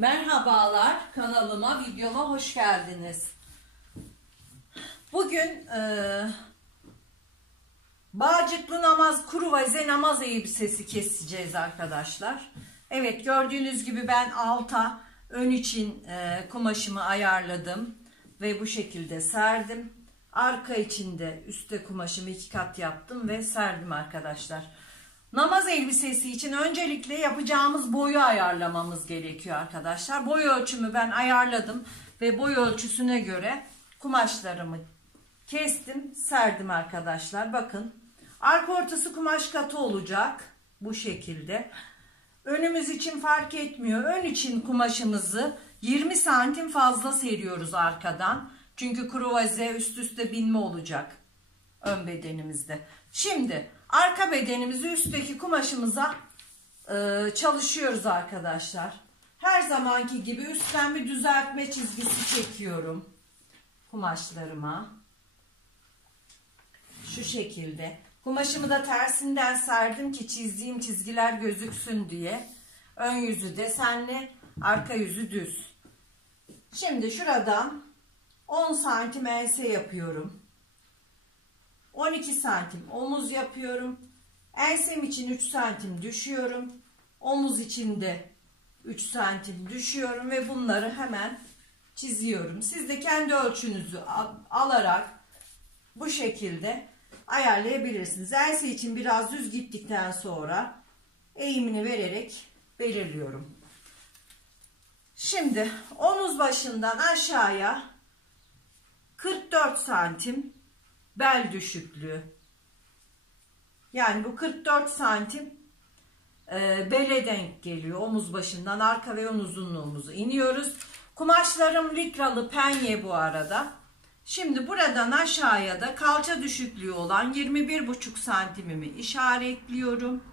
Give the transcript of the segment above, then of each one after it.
Merhabalar, kanalıma, videoma hoş geldiniz. Bugün bağcıklı namaz, kruvaze namaz elbisesi keseceğiz arkadaşlar. Evet, gördüğünüz gibi ben alta ön için kumaşımı ayarladım ve bu şekilde serdim. Arka için de üstte kumaşımı 2 kat yaptım ve serdim arkadaşlar. Namaz elbisesi için öncelikle yapacağımız boyu ayarlamamız gerekiyor arkadaşlar. Boy ölçümü ben ayarladım ve boy ölçüsüne göre kumaşlarımı kestim, serdim arkadaşlar. Bakın, arka ortası kumaş katı olacak bu şekilde. Önümüz için fark etmiyor. Ön için kumaşımızı 20 santim fazla seriyoruz arkadan. Çünkü kruvaze üst üste binme olacak ön bedenimizde. Şimdi arka bedenimizi üstteki kumaşımıza çalışıyoruz arkadaşlar. Her zamanki gibi üstten bir düzeltme çizgisi çekiyorum kumaşlarıma. Şu şekilde. Kumaşımı da tersinden serdim ki çizdiğim çizgiler gözüksün diye. Ön yüzü desenli, arka yüzü düz. Şimdi şuradan 10 santim ense yapıyorum. 12 santim omuz yapıyorum. Ensem için 3 santim düşüyorum. Omuz için de 3 santim düşüyorum ve bunları hemen çiziyorum. Siz de kendi ölçünüzü alarak bu şekilde ayarlayabilirsiniz. Ense için biraz düz gittikten sonra eğimini vererek belirliyorum. Şimdi omuz başından aşağıya 44 santim bel düşüklüğü. Yani bu 44 santim bele denk geliyor. Omuz başından arka ve ön uzunluğumuzu iniyoruz. Kumaşlarım likralı penye bu arada. Şimdi buradan aşağıya da kalça düşüklüğü olan 21,5 santimimi işaretliyorum.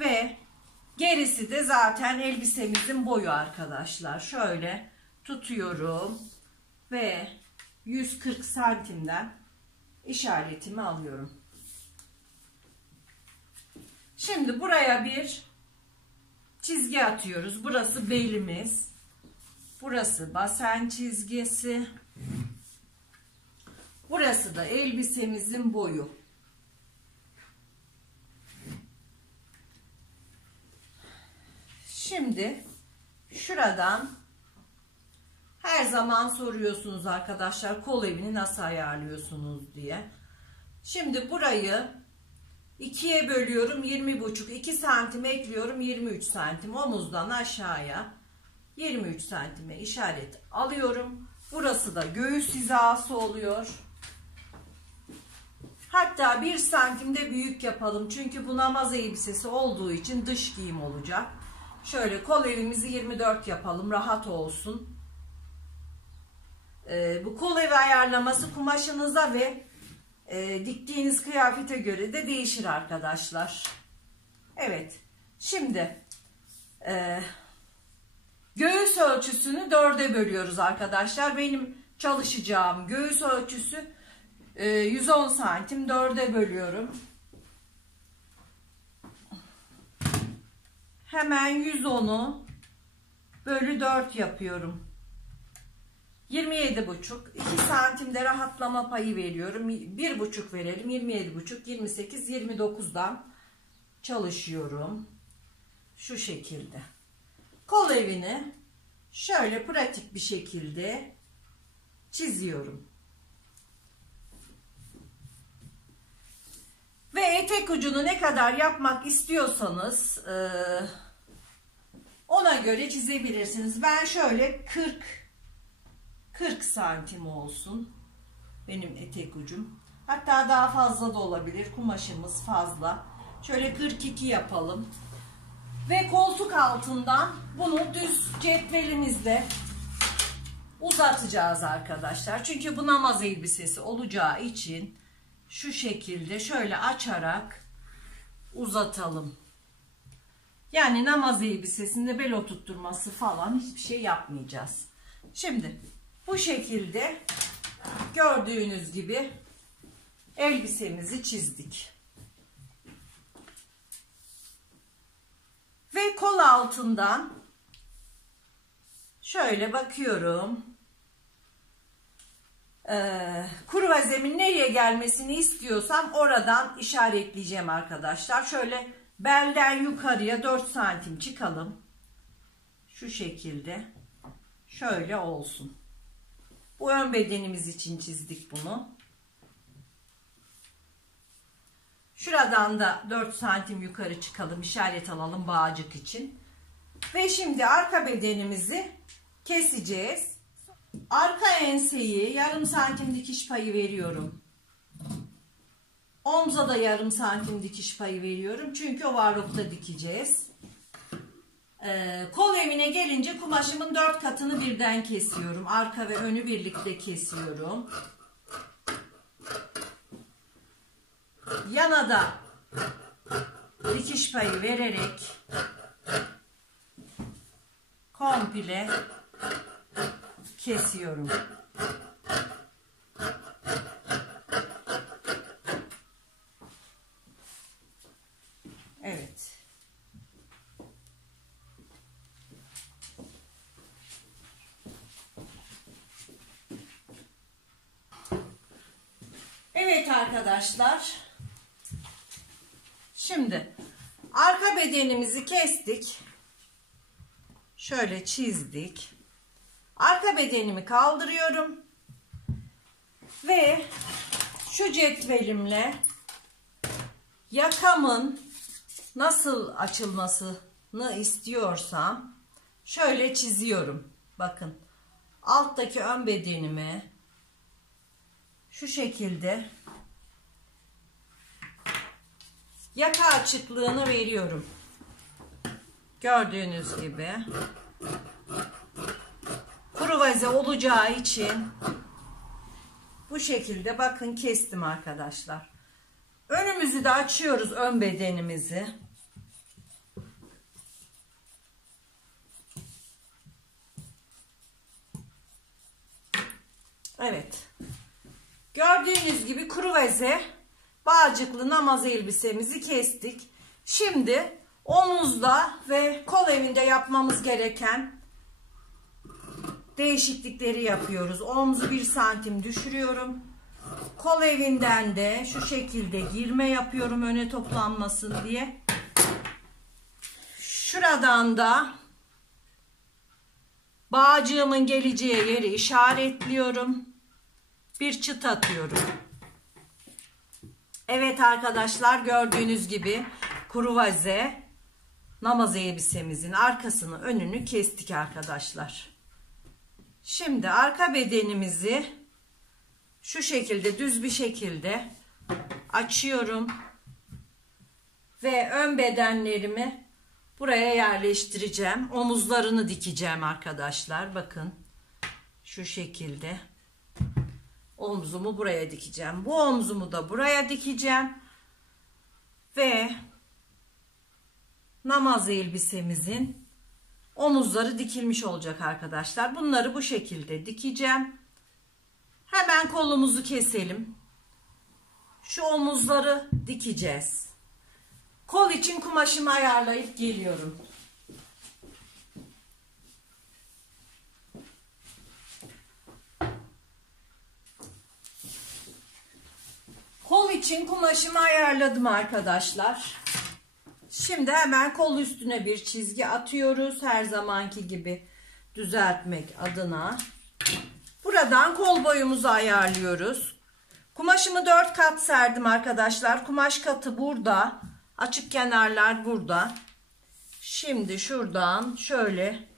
Ve gerisi de zaten elbisemizin boyu arkadaşlar. Şöyle tutuyorum ve 140 santimden işaretimi alıyorum. Şimdi buraya bir çizgi atıyoruz. Burası belimiz. Burası basen çizgisi. Burası da elbisemizin boyu. Şimdi şuradan her zaman soruyorsunuz arkadaşlar, kol evini nasıl ayarlıyorsunuz diye. Şimdi burayı 2'ye bölüyorum, 20,5, 2 santim ekliyorum, 23 santim omuzdan aşağıya 23 santime işaret alıyorum. Burası da göğüs hizası oluyor. Hatta 1 santimde büyük yapalım çünkü bu namaz elbisesi olduğu için dış giyim olacak. Şöyle kol evimizi 24 yapalım, rahat olsun. Bu kol evi ayarlaması kumaşınıza ve diktiğiniz kıyafete göre de değişir arkadaşlar. Evet, şimdi göğüs ölçüsünü 4'e bölüyoruz arkadaşlar. Benim çalışacağım göğüs ölçüsü 110 santim, 4'e bölüyorum. Hemen 110'u bölü 4 yapıyorum. 27,5, 2 santimde rahatlama payı veriyorum. 1,5 verelim. 27,5, 28, 29'dan çalışıyorum. Şu şekilde. Kol evini şöyle pratik bir şekilde çiziyorum. Ve etek ucunu ne kadar yapmak istiyorsanız ona göre çizebilirsiniz. Ben şöyle 40 santim olsun benim etek ucum. Hatta daha fazla da olabilir. Kumaşımız fazla. Şöyle 42 yapalım. Ve koltuk altından bunu düz cetvelimizle uzatacağız arkadaşlar. Çünkü bu namaz elbisesi olacağı için şu şekilde şöyle açarak uzatalım. Yani namaz elbisesinde bel oturtturması falan hiçbir şey yapmayacağız. Şimdi bu şekilde gördüğünüz gibi elbisemizi çizdik. Ve kol altından Şöyle bakıyorum. Kruvazemin nereye gelmesini istiyorsam oradan işaretleyeceğim arkadaşlar. Şöyle belden yukarıya 4 santim çıkalım. Şu şekilde. Şöyle olsun. Bu ön bedenimiz için çizdik bunu. Şuradan da 4 santim yukarı çıkalım. İşaret alalım bağcık için. Ve şimdi arka bedenimizi keseceğiz. Arka enseyi yarım santim dikiş payı veriyorum. Omza da yarım santim dikiş payı veriyorum. Çünkü overlock'ta dikeceğiz. Kol evine gelince kumaşımın 4 katını birden kesiyorum. Arka ve önü birlikte kesiyorum. Yana da dikiş payı vererek komple kesiyorum. Evet. Evet arkadaşlar. Şimdi arka bedenimizi kestik. Şöyle çizdik. Arka bedenimi kaldırıyorum. Ve şu cetvelimle yakamın nasıl açılmasını istiyorsam şöyle çiziyorum. Bakın. Alttaki ön bedenimi şu şekilde yaka açıklığını veriyorum. Gördüğünüz gibi kruvaze olacağı için bu şekilde bakın kestim arkadaşlar. Önümüzü de açıyoruz, ön bedenimizi. Evet. Gördüğünüz gibi kruvaze bağcıklı namaz elbisemizi kestik. Şimdi omuzda ve kol evinde yapmamız gereken değişiklikleri yapıyoruz. Omuzu 1 santim düşürüyorum. Kol evinden de şu şekilde girme yapıyorum öne toplanmasın diye. Şuradan da bağcığımın geleceği yeri işaretliyorum. Bir çıt atıyorum. Evet arkadaşlar, gördüğünüz gibi kruvaze namaz elbisemizin arkasını önünü kestik arkadaşlar. Şimdi arka bedenimizi şu şekilde düz bir şekilde açıyorum ve ön bedenlerimi buraya yerleştireceğim. Omuzlarını dikeceğim arkadaşlar. Bakın şu şekilde omzumu buraya dikeceğim. Bu omzumu da buraya dikeceğim ve namaz elbisemizin omuzları dikilmiş olacak arkadaşlar. Bunları bu şekilde dikeceğim. Hemen kolumuzu keselim. Şu omuzları dikeceğiz. Kol için kumaşımı ayarlayıp geliyorum. Kol için kumaşımı ayarladım arkadaşlar. Şimdi hemen kol üstüne bir çizgi atıyoruz. Her zamanki gibi düzeltmek adına. Buradan kol boyumuzu ayarlıyoruz. Kumaşımı 4 kat serdim arkadaşlar. Kumaş katı burada. Açık kenarlar burada. Şimdi şuradan şöyle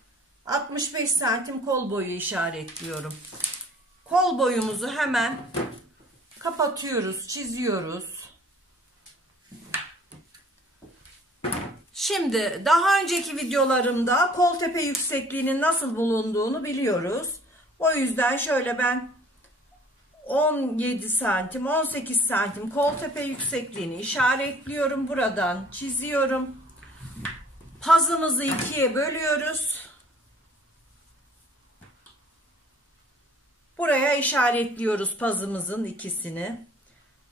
65 santim kol boyu işaretliyorum. Kol boyumuzu hemen kapatıyoruz, çiziyoruz. Şimdi daha önceki videolarımda kol tepe yüksekliğinin nasıl bulunduğunu biliyoruz. O yüzden şöyle ben 17 santim 18 santim kol tepe yüksekliğini işaretliyorum. Buradan çiziyorum. Pazımızı ikiye bölüyoruz. Buraya işaretliyoruz pazımızın ikisini.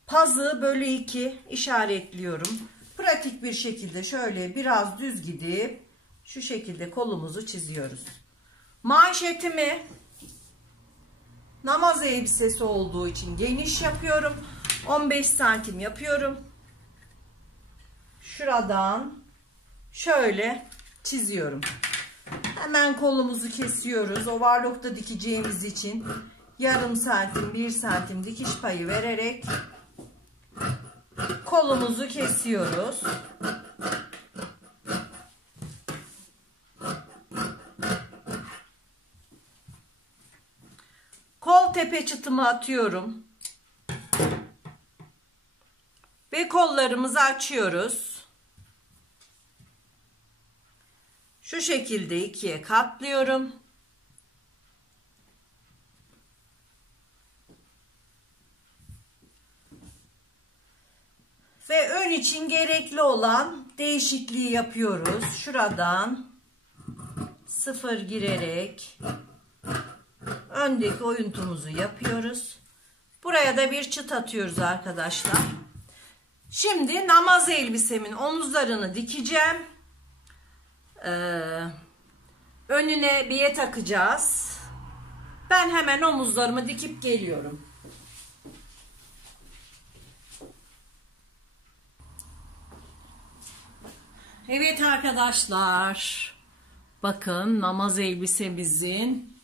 Pazı bölü 2 işaretliyorum. Pratik bir şekilde şöyle biraz düz gidip şu şekilde kolumuzu çiziyoruz. Manşetimi namaz elbisesi olduğu için geniş yapıyorum. 15 santim yapıyorum. Şuradan şöyle çiziyorum. Hemen kolumuzu kesiyoruz. Overlock'ta dikeceğimiz için yarım santim, 1 santim dikiş payı vererek kolumuzu kesiyoruz. Kol tepe çıtımı atıyorum. Ve kollarımızı açıyoruz. Şu şekilde ikiye katlıyorum. Ve ön için gerekli olan değişikliği yapıyoruz. Şuradan 0 girerek öndeki oyuntumuzu yapıyoruz. Buraya da bir çıt atıyoruz arkadaşlar. Şimdi namaz elbisemin omuzlarını dikeceğim. Önüne biye takacağız. Ben hemen omuzlarımı dikip geliyorum. Evet arkadaşlar. Bakın namaz elbisemizin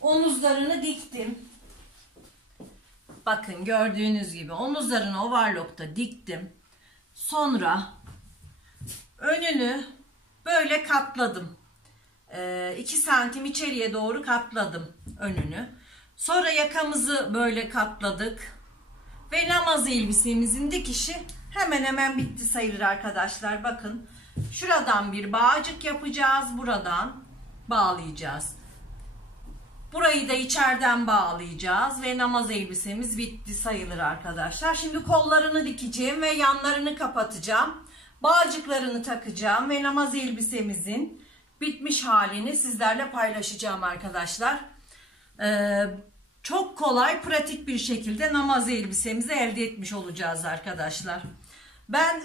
omuzlarını diktim. Bakın gördüğünüz gibi omuzlarını overlock'ta diktim. Sonra önünü böyle katladım. 2 santim içeriye doğru katladım önünü. Sonra yakamızı böyle katladık. Ve namaz elbisemizin dikişi hemen hemen bitti sayılır arkadaşlar. Bakın şuradan bir bağcık yapacağız. Buradan bağlayacağız. Burayı da içeriden bağlayacağız ve namaz elbisemiz bitti sayılır arkadaşlar. Şimdi kollarını dikeceğim ve yanlarını kapatacağım. Bağcıklarını takacağım ve namaz elbisemizin bitmiş halini sizlerle paylaşacağım arkadaşlar. Çok kolay, pratik bir şekilde namaz elbisemizi elde etmiş olacağız arkadaşlar. Ben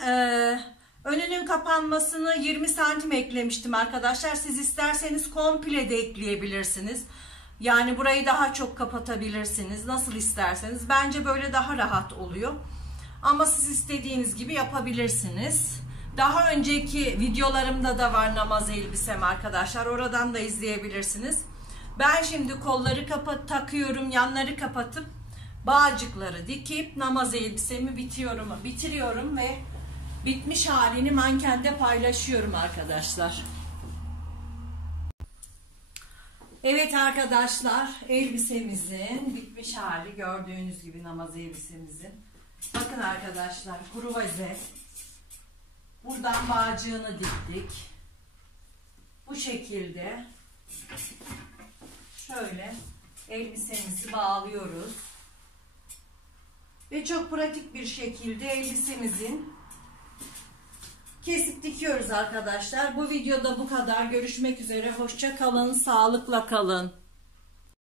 önünün kapanmasını 20 santim eklemiştim arkadaşlar. Siz isterseniz komple de ekleyebilirsiniz. Yani burayı daha çok kapatabilirsiniz. Nasıl isterseniz. Bence böyle daha rahat oluyor. Ama siz istediğiniz gibi yapabilirsiniz. Daha önceki videolarımda da var namaz elbisem arkadaşlar. Oradan da izleyebilirsiniz. Ben şimdi kolları takıyorum. Yanları kapatıp bağcıkları dikip namaz elbisemi bitiriyorum ve bitmiş halini mankende paylaşıyorum arkadaşlar. Evet arkadaşlar, elbisemizin bitmiş hali gördüğünüz gibi namaz elbisemizin. Bakın arkadaşlar, kruvaze. Buradan bağcığını diktik. Bu şekilde şöyle elbisemizi bağlıyoruz. Ve çok pratik bir şekilde elbisemizin kesip dikiyoruz arkadaşlar. Bu videoda bu kadar. Görüşmek üzere. Hoşça kalın. Sağlıkla kalın.